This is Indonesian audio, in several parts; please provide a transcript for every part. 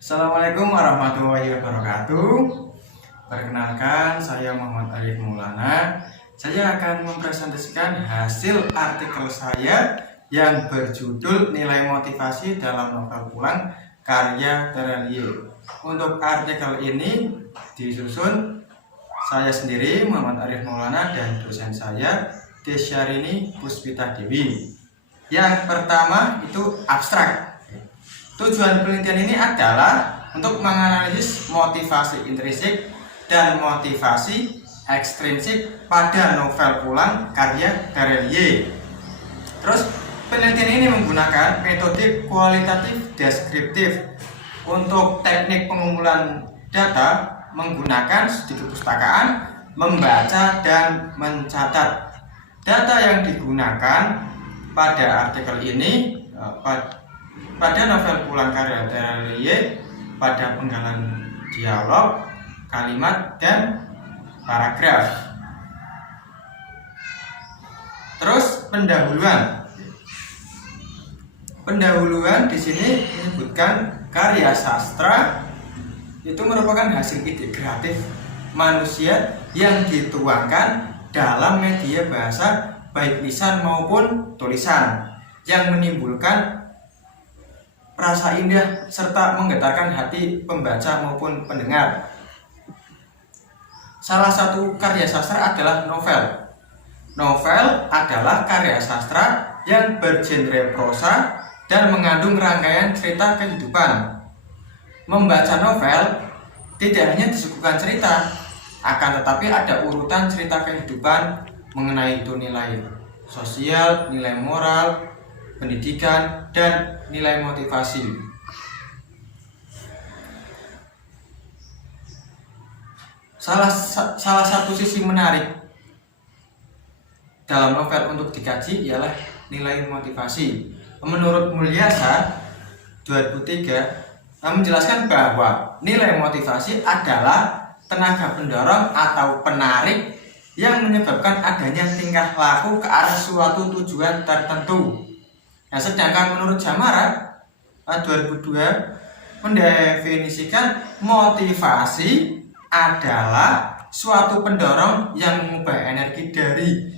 Assalamualaikum warahmatullahi wabarakatuh. Perkenalkan, saya Muhammad Arif Maulana. Saya akan mempresentasikan hasil artikel saya yang berjudul Nilai Motivasi dalam Novel Pulang karya Terelie. Untuk artikel ini disusun saya sendiri, Muhammad Arif Maulana, dan dosen saya, Desyarini Puspita Dewi. Yang pertama itu abstrak. Tujuan penelitian ini adalah untuk menganalisis motivasi intrinsik dan motivasi ekstrinsik pada novel Pulang karya Terelie. Terus penelitian ini menggunakan metode kualitatif deskriptif. Untuk teknik pengumpulan data menggunakan studi perpustakaan, membaca dan mencatat. Data yang digunakan pada artikel ini pada novel Pulang karya Terelie pada penggalan dialog, kalimat, dan paragraf. Terus pendahuluan. Pendahuluan di sini menyebutkan karya sastra itu merupakan hasil ide kreatif manusia yang dituangkan dalam media bahasa baik lisan maupun tulisan yang menimbulkan rasa indah serta menggetarkan hati pembaca maupun pendengar. Salah satu karya sastra adalah novel. Novel adalah karya sastra yang bergenre prosa dan mengandung rangkaian cerita kehidupan. Membaca novel tidak hanya disuguhkan cerita, akan tetapi ada urutan cerita kehidupan mengenai itu nilai sosial, nilai moral, pendidikan, dan nilai motivasi. Salah satu sisi menarik dalam novel untuk dikaji ialah nilai motivasi. Menurut Mulyasa 2003 menjelaskan bahwa nilai motivasi adalah tenaga pendorong atau penarik yang menyebabkan adanya tingkah laku ke arah suatu tujuan tertentu. Nah, sedangkan menurut Jamara 2002 mendefinisikan motivasi adalah suatu pendorong yang mengubah energi dari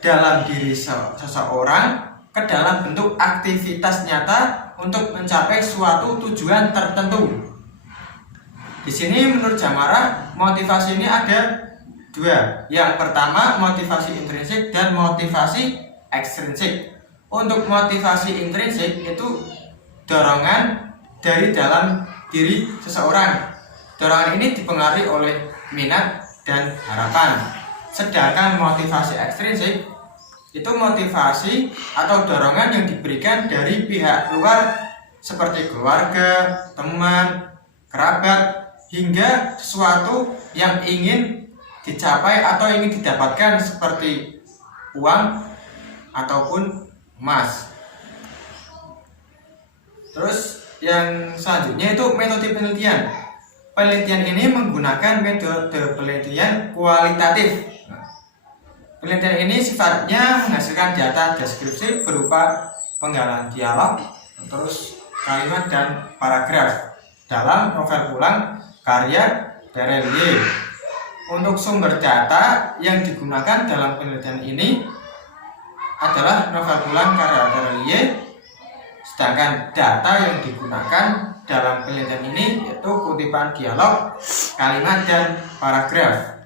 dalam diri seseorang ke dalam bentuk aktivitas nyata untuk mencapai suatu tujuan tertentu. Di sini menurut Jamara motivasi ini ada dua. Yang pertama motivasi intrinsik dan motivasi ekstrinsik. Untuk motivasi intrinsik itu dorongan dari dalam diri seseorang. Dorongan ini dipengaruhi oleh minat dan harapan. Sedangkan motivasi ekstrinsik itu motivasi atau dorongan yang diberikan dari pihak luar seperti keluarga, teman, kerabat, hingga sesuatu yang ingin dicapai atau ingin didapatkan seperti uang ataupun emas. Terus yang selanjutnya itu metode penelitian. Penelitian ini menggunakan metode penelitian kualitatif. Penelitian ini sifatnya menghasilkan data deskripsi berupa penggalan dialog, terus kalimat dan paragraf dalam novel Pulang karya Terelie. Untuk sumber data yang digunakan dalam penelitian ini adalah novel Pulang karya Terelie, sedangkan data yang digunakan dalam penelitian ini yaitu kutipan dialog, kalimat, dan paragraf.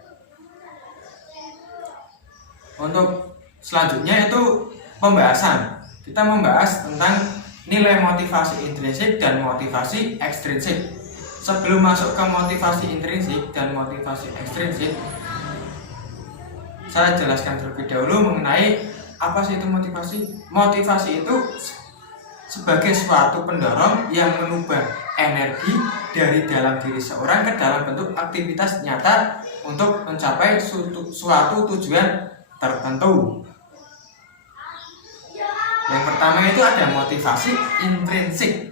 Untuk selanjutnya itu pembahasan. Kita membahas tentang nilai motivasi intrinsik dan motivasi ekstrinsik. Sebelum masuk ke motivasi intrinsik dan motivasi ekstrinsik, saya jelaskan terlebih dahulu mengenai apa sih itu motivasi. Motivasi itu sebagai suatu pendorong yang mengubah energi dari dalam diri seorang ke dalam bentuk aktivitas nyata untuk mencapai suatu tujuan tertentu. Yang pertama itu ada motivasi intrinsik.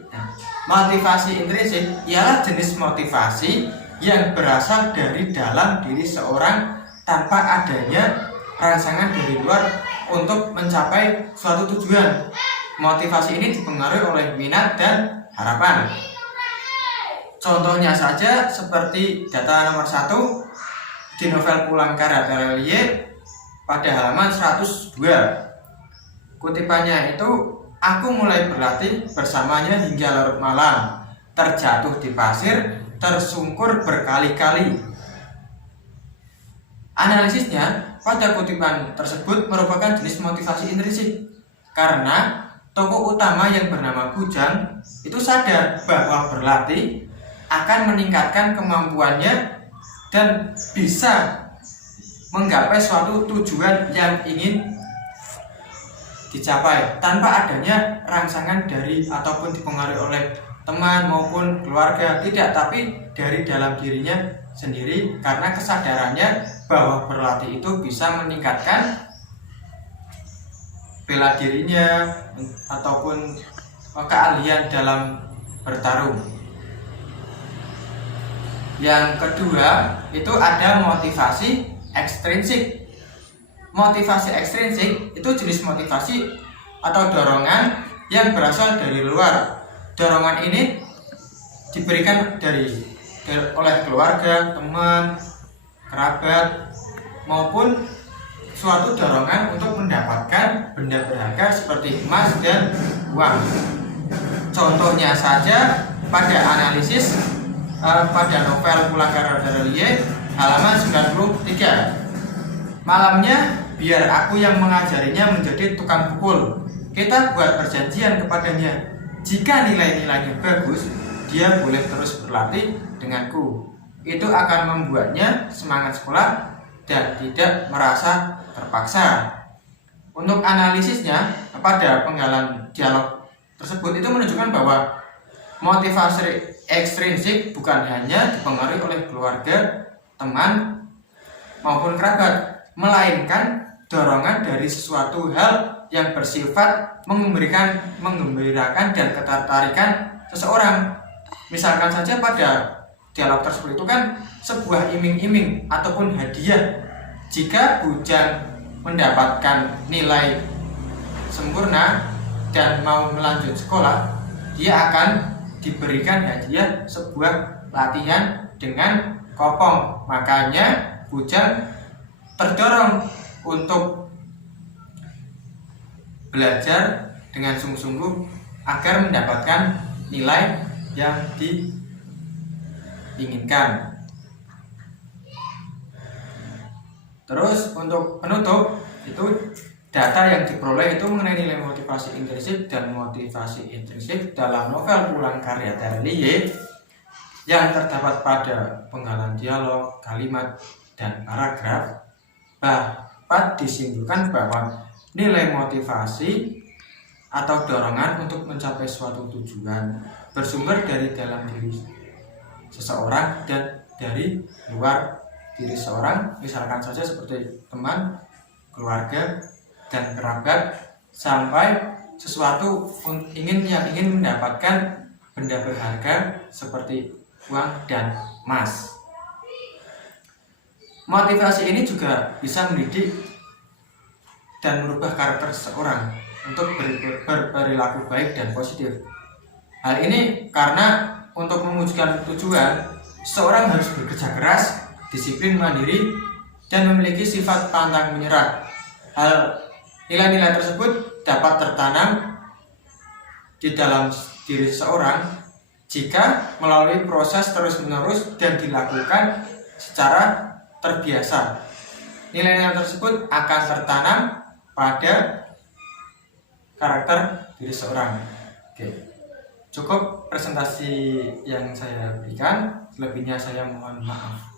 Motivasi intrinsik ialah jenis motivasi yang berasal dari dalam diri seorang tanpa adanya rangsangan dari luar untuk mencapai suatu tujuan. Motivasi ini dipengaruhi oleh minat dan harapan. Contohnya saja seperti data nomor 1 di novel Pulang Karya Terelie pada halaman 102. Kutipannya itu, aku mulai berlatih bersamanya hingga larut malam, terjatuh di pasir, tersungkur berkali-kali. Analisisnya, pada kutipan tersebut merupakan jenis motivasi intrinsik, karena tokoh utama yang bernama Bujang itu sadar bahwa berlatih akan meningkatkan kemampuannya dan bisa menggapai suatu tujuan yang ingin dicapai tanpa adanya rangsangan dari ataupun dipengaruhi oleh teman maupun keluarga, tidak, tapi dari dalam dirinya sendiri karena kesadarannya bahwa berlatih itu bisa meningkatkan bela dirinya ataupun keahlian dalam bertarung. Yang kedua itu ada motivasi ekstrinsik. Motivasi ekstrinsik itu jenis motivasi atau dorongan yang berasal dari luar. Dorongan ini diberikan oleh keluarga, teman, kerabat, maupun suatu dorongan untuk mendapatkan benda berharga seperti emas dan uang. Contohnya saja pada analisis pada novel Pulang Karya Terelie halaman 93. Malamnya biar aku yang mengajarinya menjadi tukang pukul. Kita buat perjanjian kepadanya. Jika nilai-nilainya bagus, dia boleh terus berlatih denganku. Itu akan membuatnya semangat sekolah dan tidak merasa terpaksa. Untuk analisisnya pada penggalan dialog tersebut itu menunjukkan bahwa motivasi ekstrinsik bukan hanya dipengaruhi oleh keluarga, teman, maupun kerabat, melainkan dorongan dari sesuatu hal yang bersifat menggembirakan dan ketertarikan seseorang. Misalkan saja pada dialog tersebut itu kan sebuah iming-iming ataupun hadiah. Jika Bujang mendapatkan nilai sempurna dan mau melanjut sekolah, dia akan diberikan hadiah sebuah latihan dengan kopong. Makanya Bujang terdorong untuk belajar dengan sungguh-sungguh agar mendapatkan nilai yang diinginkan. Terus untuk penutup itu data yang diperoleh itu mengenai nilai motivasi intrinsik dan motivasi ekstrinsik dalam novel Pulang Karya Terelie yang terdapat pada penggalan dialog, kalimat, dan paragraf. Dapat disimpulkan bahwa nilai motivasi atau dorongan untuk mencapai suatu tujuan bersumber dari dalam diri seseorang dan dari luar diri seseorang, misalkan saja seperti teman, keluarga, dan kerabat, sampai sesuatu yang ingin mendapatkan benda berharga seperti uang dan emas. Motivasi ini juga bisa mendidik dan merubah karakter seseorang untuk berperilaku baik dan positif. Hal ini karena untuk mewujudkan tujuan, seseorang harus bekerja keras, disiplin, mandiri, dan memiliki sifat pantang menyerah. Nilai-nilai tersebut dapat tertanam di dalam diri seseorang jika melalui proses terus-menerus dan dilakukan secara terbiasa. Nilai-nilai tersebut akan tertanam pada karakter diri seseorang. Oke. Cukup presentasi yang saya berikan, selebihnya saya mohon maaf.